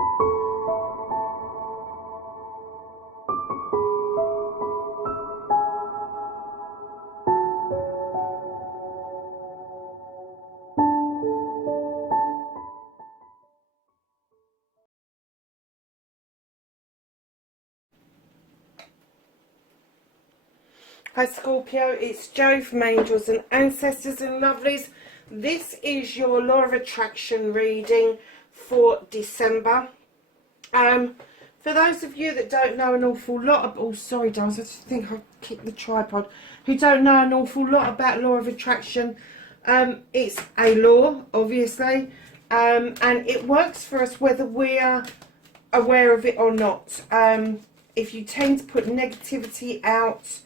Hi Scorpio, it's Jo from Angels and Ancestors and Lovelies. This is your Law of Attraction reading for December. For those of you that don't know an awful lot of, oh sorry darlings, I just think I kicked the tripod, who don't know an awful lot about Law of Attraction, it's a law obviously, and it works for us whether we are aware of it or not. If you tend to put negativity out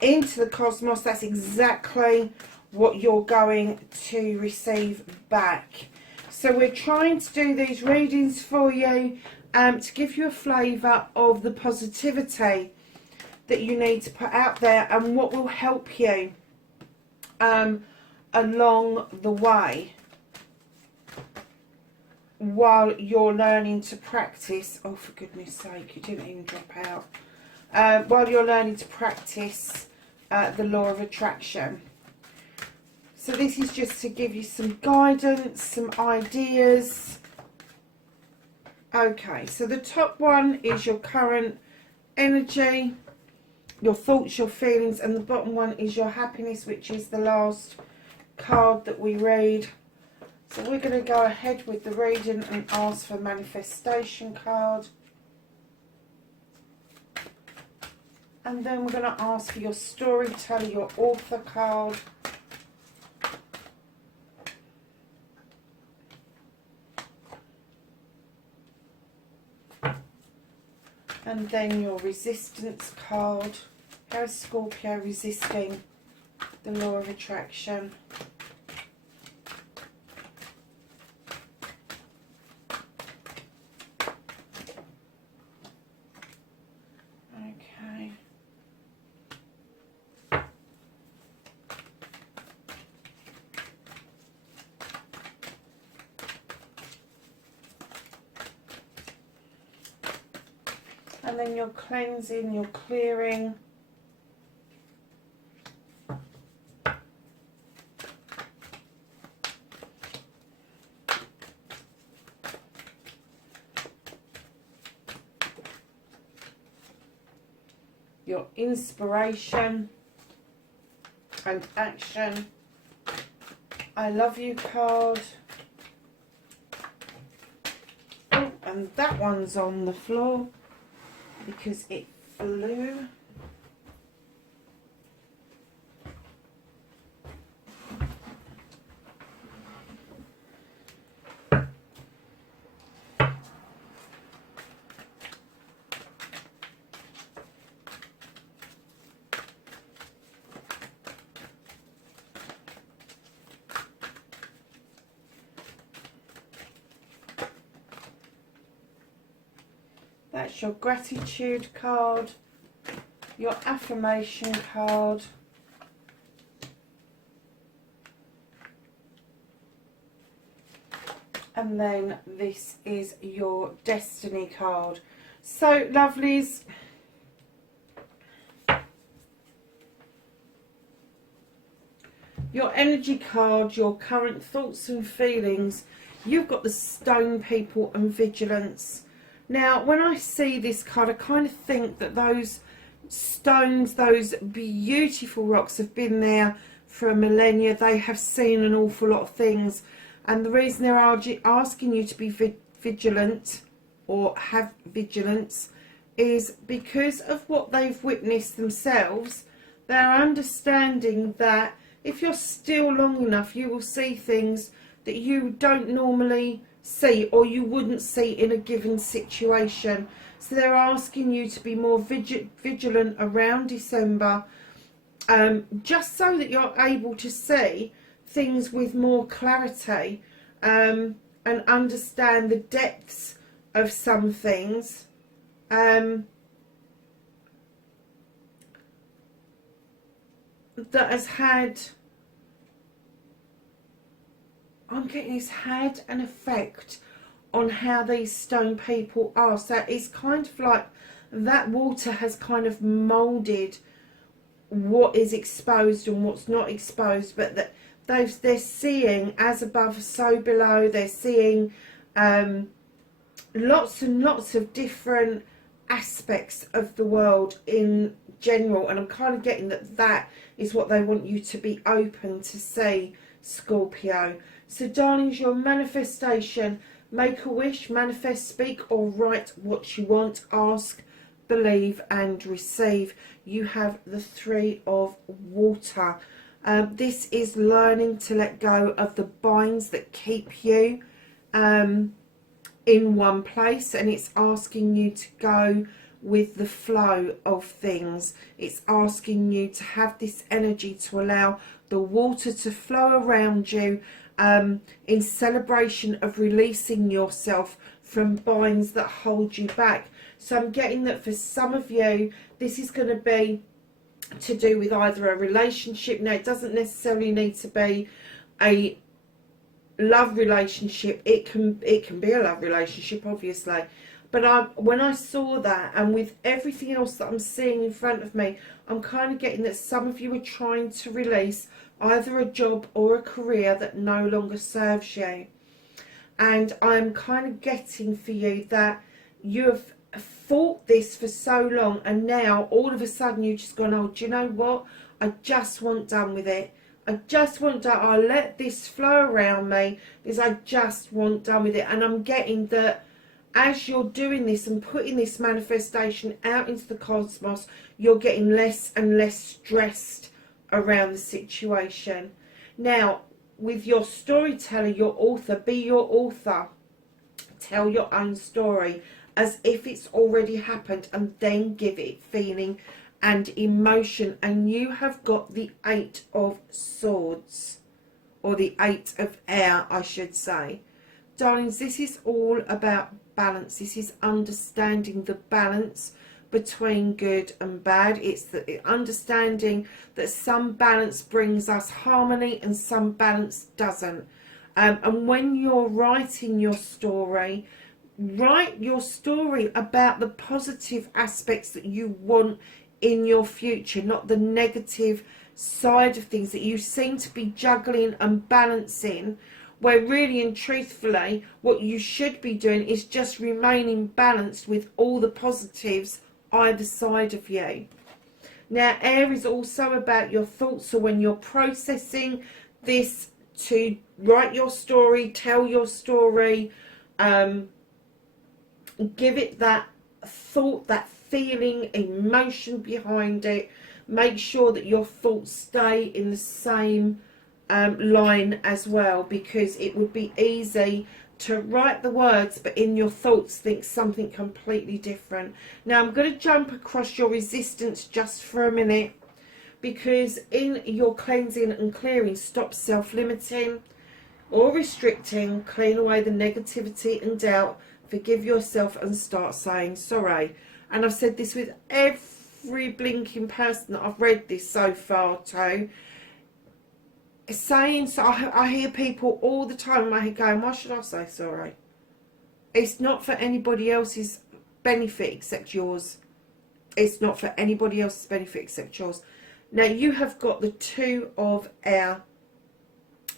into the cosmos, that's exactly what you're going to receive back. So we're trying to do these readings for you to give you a flavour of the positivity that you need to put out there and what will help you along the way while you're learning to practice. Oh, for goodness sake, you didn't even drop out. While you're learning to practice the Law of Attraction. So this is just to give you some guidance, some ideas. Okay, so the top one is your current energy, your thoughts, your feelings, and the bottom one is your happiness, which is the last card that we read. So we're going to go ahead with the reading and ask for manifestation card. And then we're going to ask for your storyteller, your author card. And then your resistance card. How is Scorpio resisting the Law of Attraction? Okay. And then you're cleansing, you're clearing. Your inspiration and action. I love you card. Oh, and that one's on the floor because it flew. That's your gratitude card, your affirmation card, and then this is your destiny card. So lovelies, your energy card, your current thoughts and feelings, you've got the stone, people and vigilance. Now, when I see this card, I kind of think that those stones, those beautiful rocks have been there for a millennia. They have seen an awful lot of things. And the reason they're asking you to be vigilant or have vigilance is because of what they've witnessed themselves. They're understanding that if you're still long enough, you will see things that you don't normally see or you wouldn't see in a given situation. So they're asking you to be more vigilant around December, just so that you're able to see things with more clarity and understand the depths of some things. That has had, I'm getting, it's had an effect on how these stone people are. So it's kind of like that water has kind of moulded what is exposed and what's not exposed, but that they're seeing as above so below. They're seeing lots and lots of different aspects of the world in general, and I'm kind of getting that that is what they want you to be open to see, Scorpio. So darlings, your manifestation: make a wish, manifest, speak or write what you want, ask, believe and receive. You have the Three of Water. This is learning to let go of the binds that keep you in one place, and it's asking you to go with the flow of things. It's asking you to have this energy to allow the water to flow around you in celebration of releasing yourself from binds that hold you back. So I'm getting that for some of you, this is going to be to do with either a relationship. Now, it doesn't necessarily need to be a love relationship. It can be a love relationship, obviously. But when I saw that, and with everything else that I'm seeing in front of me, I'm kind of getting that some of you are trying to release either a job or a career that no longer serves you. And I'm kind of getting for you that you have fought this for so long, and now all of a sudden you've just gone, oh, do you know what? I just want done with it. I just want done. I'll let this flow around me because I just want done with it. And I'm getting that as you're doing this and putting this manifestation out into the cosmos, you're getting less and less stressed around the situation. Now, with your storyteller, your author, be your author. Tell your own story as if it's already happened, and then give it feeling and emotion. And you have got the Eight of Swords, or the Eight of Air, I should say. Darlings, this is all about balance. This is understanding the balance between good and bad. It's the understanding that some balance brings us harmony and some balance doesn't. And when you're writing your story, write your story about the positive aspects that you want in your future, not the negative side of things that you seem to be juggling and balancing, where really and truthfully what you should be doing is just remaining balanced with all the positives either side of you. Now, air is also about your thoughts. So when you're processing this, to write your story, tell your story, give it that thought, that feeling, emotion behind it. Make sure that your thoughts stay in the same line as well, because it would be easy to write the words but in your thoughts think something completely different. Now I'm going to jump across your resistance just for a minute, because in your cleansing and clearing, stop self-limiting or restricting, clean away the negativity and doubt, forgive yourself and start saying sorry. And I've said this with every blinking person that I've read this so far to. Saying, so I hear people all the time in my head going, why should I say sorry? It's not for anybody else's benefit except yours. It's not for anybody else's benefit except yours. Now you have got the Two of Air.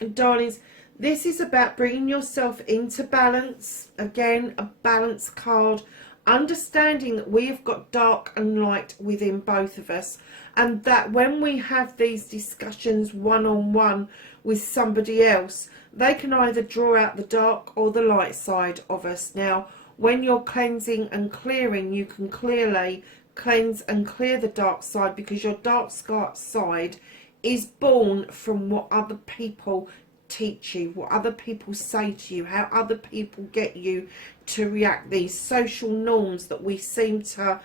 And darlings, this is about bringing yourself into balance. Again, a balance card. Understanding that we have got dark and light within both of us, and that when we have these discussions one-on-one with somebody else, they can either draw out the dark or the light side of us. Now, when you're cleansing and clearing, you can clearly cleanse and clear the dark side, because your dark side is born from what other people teach you, what other people say to you, how other people get you to react, these social norms that we seem to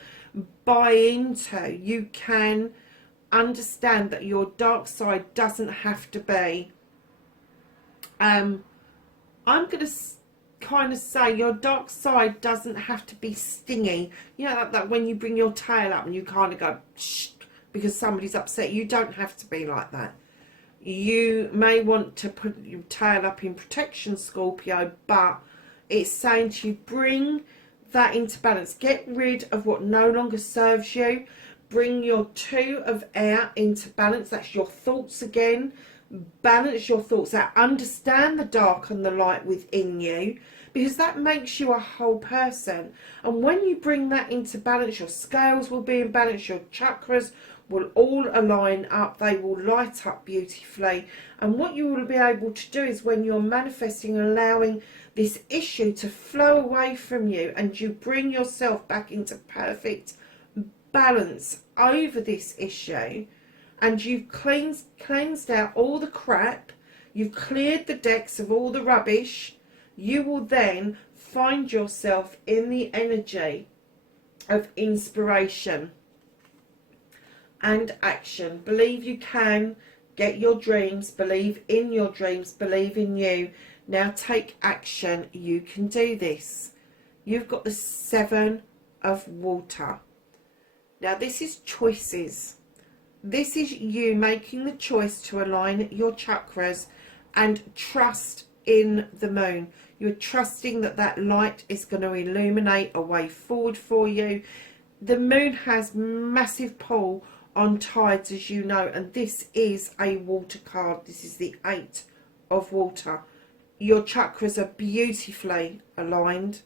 buy into. You can understand that your dark side doesn't have to be I'm going to kind of say your dark side doesn't have to be stingy. You know, that when you bring your tail up and you kind of go shh because somebody's upset. You don't have to be like that. You may want to put your tail up in protection, Scorpio, but It's saying to you, bring that into balance. Get rid of what no longer serves you. Bring your 2 of air into balance. That's your thoughts again. Balance your thoughts out. Understand the dark and the light within you, because that makes you a whole person. And when you bring that into balance, your scales will be in balance, your chakras will all align up, they will light up beautifully. And what you will be able to do is, when you're manifesting and allowing this issue to flow away from you, and you bring yourself back into perfect balance over this issue, and you've cleansed out all the crap, you've cleared the decks of all the rubbish, you will then find yourself in the energy of inspiration and action. Believe you can get your dreams, believe in your dreams, believe in you. Now take action. You can do this. You've got the 7 of water. Now this is choices. This is you making the choice to align your chakras and trust in the moon. You're trusting that that light is going to illuminate a way forward for you. The moon has massive pull on tides, as you know, and this is a water card. This is the 8 of water. Your chakras are beautifully aligned.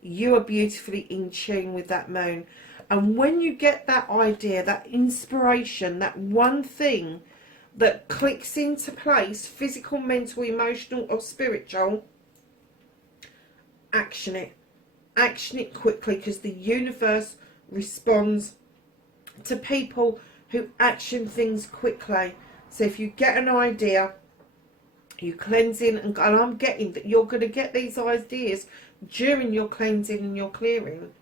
You are beautifully in tune with that moon. And when you get that idea, that inspiration, that one thing that clicks into place, physical, mental, emotional or spiritual, action it. Action it quickly, because the universe responds to people who action things quickly. So if you get an idea, you cleanse in, and I'm getting that you're going to get these ideas during your cleansing and your clearing.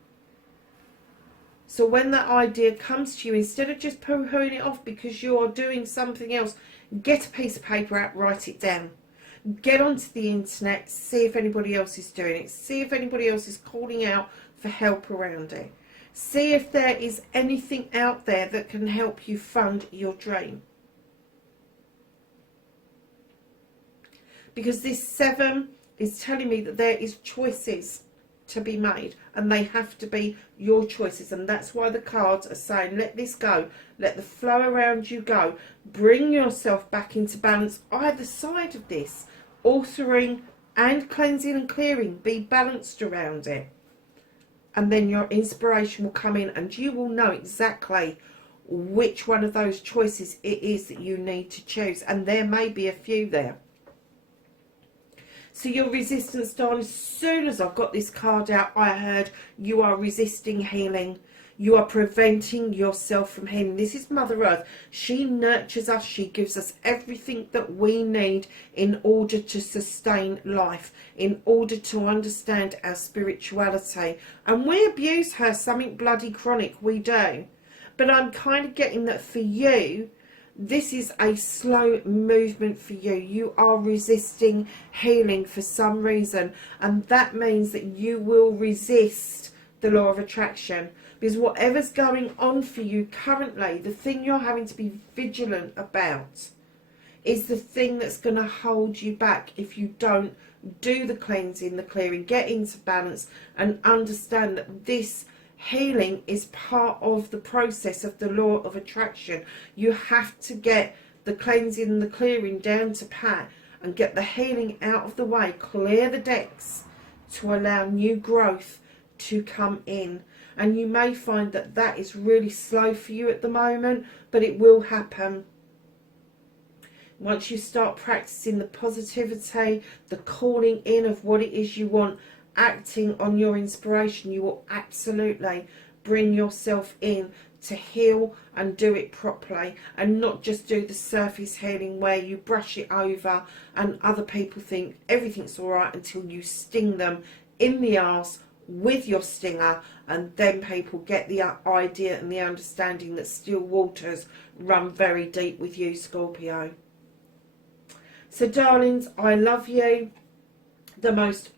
So when that idea comes to you, instead of just poo-hooing it off because you are doing something else, get a piece of paper out, write it down. Get onto the internet, see if anybody else is doing it. See if anybody else is calling out for help around it. See if there is anything out there that can help you fund your dream. Because this 7 is telling me that there is choices to be made, and they have to be your choices. And that's why the cards are saying, let this go. Let the flow around you go. Bring yourself back into balance either side of this. Altering and cleansing and clearing. Be balanced around it. And then your inspiration will come in, and you will know exactly which one of those choices it is that you need to choose. And there may be a few there. So your resistance, darling, as soon as I've got this card out, I heard you are resisting healing. You are preventing yourself from healing. This is Mother Earth. She nurtures us. She gives us everything that we need in order to sustain life, in order to understand our spirituality. And we abuse her, something bloody chronic, we do. But I'm kind of getting that for you, this is a slow movement for you. You are resisting healing for some reason. And that means that you will resist the law of attraction. Because whatever's going on for you currently, the thing you're having to be vigilant about is the thing that's going to hold you back if you don't do the cleansing, the clearing, get into balance and understand that this healing is part of the process of the law of attraction. You have to get the cleansing and the clearing down to pat and get the healing out of the way, clear the decks to allow new growth to come in. And you may find that that is really slow for you at the moment, but it will happen. Once you start practicing the positivity, the calling in of what it is you want, acting on your inspiration, you will absolutely bring yourself in to heal and do it properly, and not just do the surface healing where you brush it over and other people think everything's all right until you sting them in the arse with your stinger, and then people get the idea and the understanding that still waters run very deep with you, Scorpio. So darlings, I love you. The most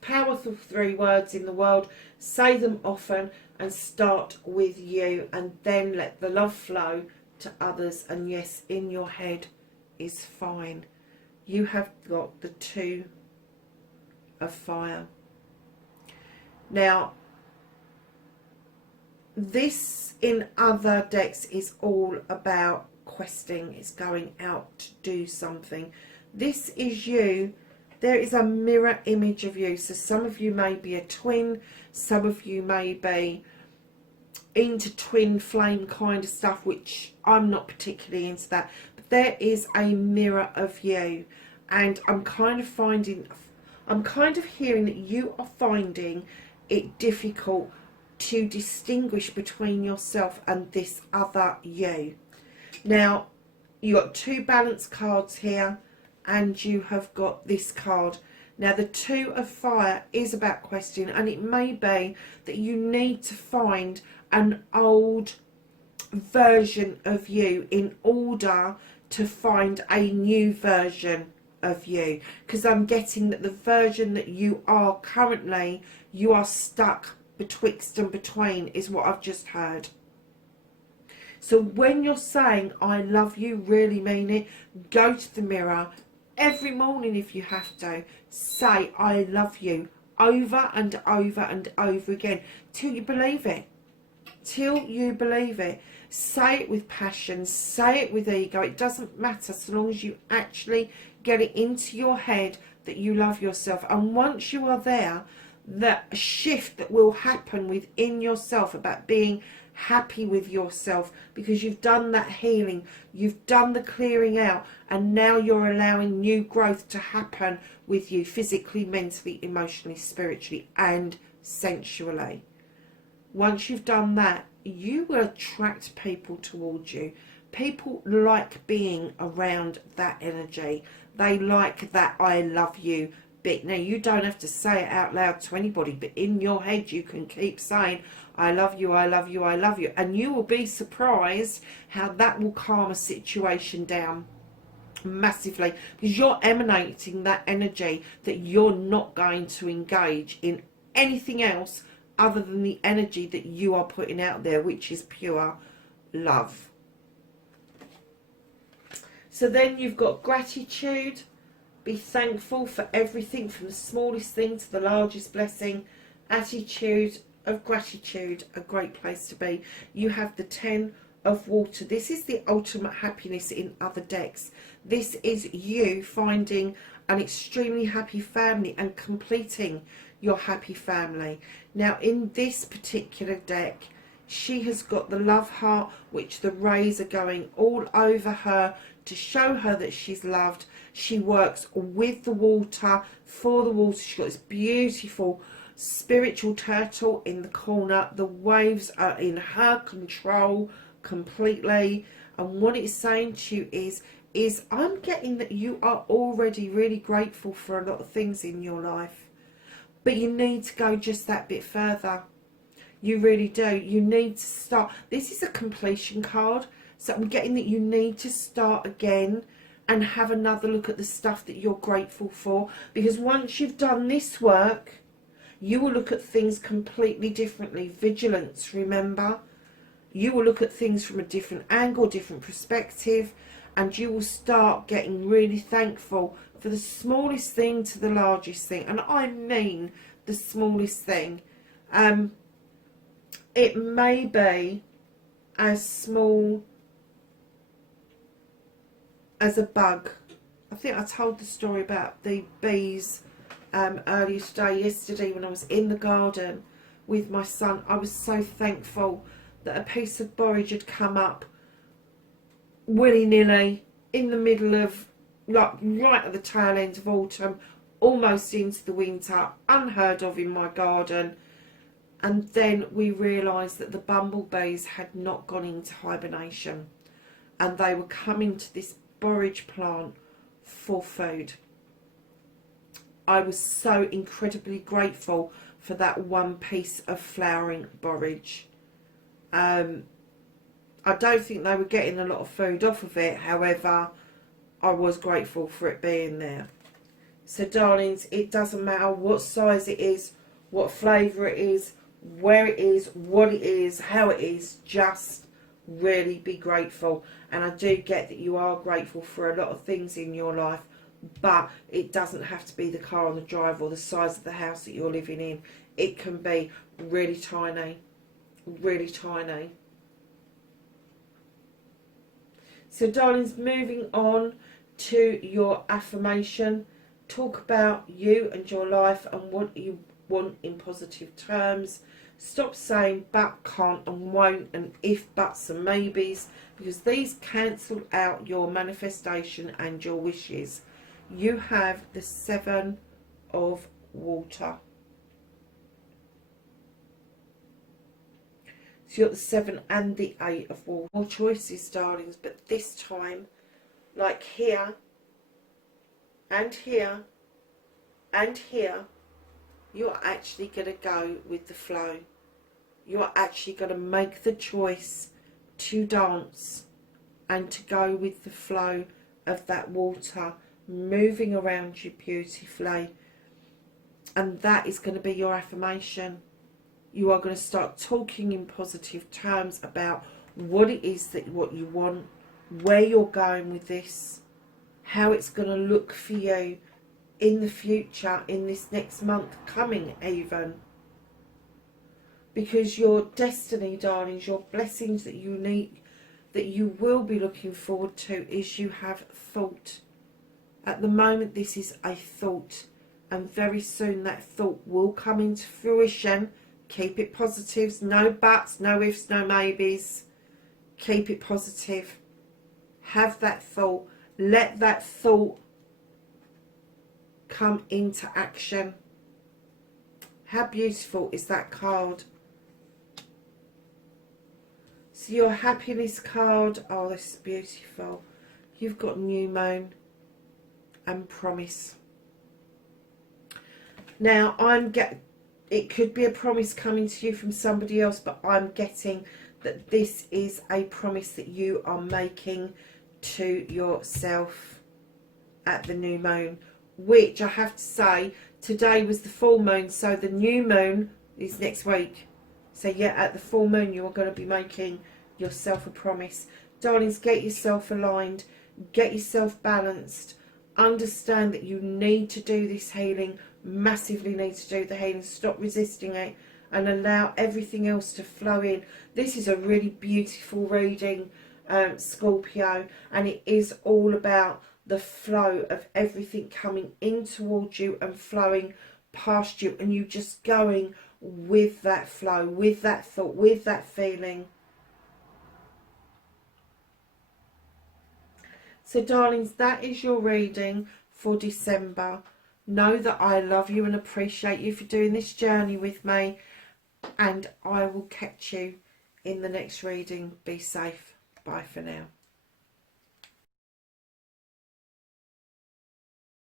powerful 3 words in the world. Say them often and start with you, and then let the love flow to others. And yes, in your head is fine. You have got the 2 of fire. Now, this in other decks is all about questing. It's going out to do something. This is you. There is a mirror image of you. So some of you may be a twin. Some of you may be into twin flame kind of stuff, which I'm not particularly into that. But there is a mirror of you. And I'm kind of hearing that you are finding it difficult to distinguish between yourself and this other you. Now, you got two balance cards here, and you have got this card. Now, the Two of Fire is about question, and it may be that you need to find an old version of you in order to find a new version of you, because I'm getting that the version that you are currently, you are stuck betwixt and between, is what I've just heard. So when you're saying I love you, really mean it. Go to the mirror every morning if you have to. Say I love you over and over and over again till you believe it. Till you believe it. Say it with passion, say it with ego. It doesn't matter so long as you actually get it into your head that you love yourself. And once you are there, that shift that will happen within yourself about being happy with yourself, because you've done that healing, you've done the clearing out, and now you're allowing new growth to happen with you physically, mentally, emotionally, spiritually and sensually. Once you've done that, you will attract people towards you. People like being around that energy. They like that I love you bit. Now, you don't have to say it out loud to anybody, but in your head you can keep saying I love you, I love you, I love you, and you will be surprised how that will calm a situation down massively, because you're emanating that energy that you're not going to engage in anything else other than the energy that you are putting out there, which is pure love. So then you've got gratitude. Be thankful for everything, from the smallest thing to the largest blessing. Attitude of gratitude, a great place to be. You have the 10 of water. This is the ultimate happiness in other decks. This is you finding an extremely happy family and completing your happy family. Now, in this particular deck, she has got the love heart, which the rays are going all over her to show her that she's loved. She works with the water, for the water. She's got this beautiful spiritual turtle in the corner. The waves are in her control completely. And what it's saying to you is I'm getting that you are already really grateful for a lot of things in your life. But you need to go just that bit further. You really do. You need to start. This is a completion card. So I'm getting that you need to start again and have another look at the stuff that you're grateful for. Because once you've done this work, you will look at things completely differently. Vigilance, remember? You will look at things from a different angle, different perspective. And you will start getting really thankful for the smallest thing to the largest thing. And I mean the smallest thing. It may be as small as a bug. I think I told the story about the bees earlier today, yesterday, when I was in the garden with my son. I was so thankful that a piece of borage had come up willy-nilly in the middle of, like, right at the tail end of autumn, almost into the winter, unheard of in my garden. And then we realised that the bumblebees had not gone into hibernation, and they were coming to this borage plant for food. I was so incredibly grateful for that one piece of flowering borage. I don't think they were getting a lot of food off of it. However, I was grateful for it being there. So darlings, it doesn't matter what size it is, what flavour it is, where it is, what it is, how it is, just really be grateful. And I do get that you are grateful for a lot of things in your life, but it doesn't have to be the car on the drive or the size of the house that you're living in. it can be really tiny, really tiny. So darlings, moving on to your affirmation. Talk about you and your life and what you want in positive terms. Stop saying but, can't and won't and if, buts and maybes, because these cancel out your manifestation and your wishes. You have the 7 of water. So you've got the 7 and the 8 of water. More choices, darlings, but this time, like here, and here, and here, you are actually going to go with the flow. You are actually going to make the choice to dance and to go with the flow of that water moving around you beautifully. And that is going to be your affirmation. You are going to start talking in positive terms about what it is that what you want, where you're going with this, how it's going to look for you in the future, in this next month coming even. Because your destiny, darlings, your blessings that you need, that you will be looking forward to, is you have thought. At the moment this is a thought, and very soon that thought will come into fruition. Keep it positives, no buts, no ifs, no maybes. Keep it positive. Have that thought. Let that thought come into action. How beautiful is that card? So your happiness card, oh, this is beautiful. You've got new moon and promise. Now it could be a promise coming to you from somebody else, but I'm getting that this is a promise that you are making to yourself at the new moon, which I have to say, today was the full moon, so the new moon is next week. So yeah, at the full moon you are going to be making yourself a promise. Darlings, get yourself aligned, get yourself balanced, understand that you need to do this healing, massively need to do the healing. Stop resisting it and allow everything else to flow in. This is a really beautiful reading, Scorpio, and it is all about the flow of everything coming in towards you and flowing past you, and you just going with that flow, with that thought, with that feeling. So darlings, that is your reading for December. Know that I love you and appreciate you for doing this journey with me, and I will catch you in the next reading. Be safe. Bye for now.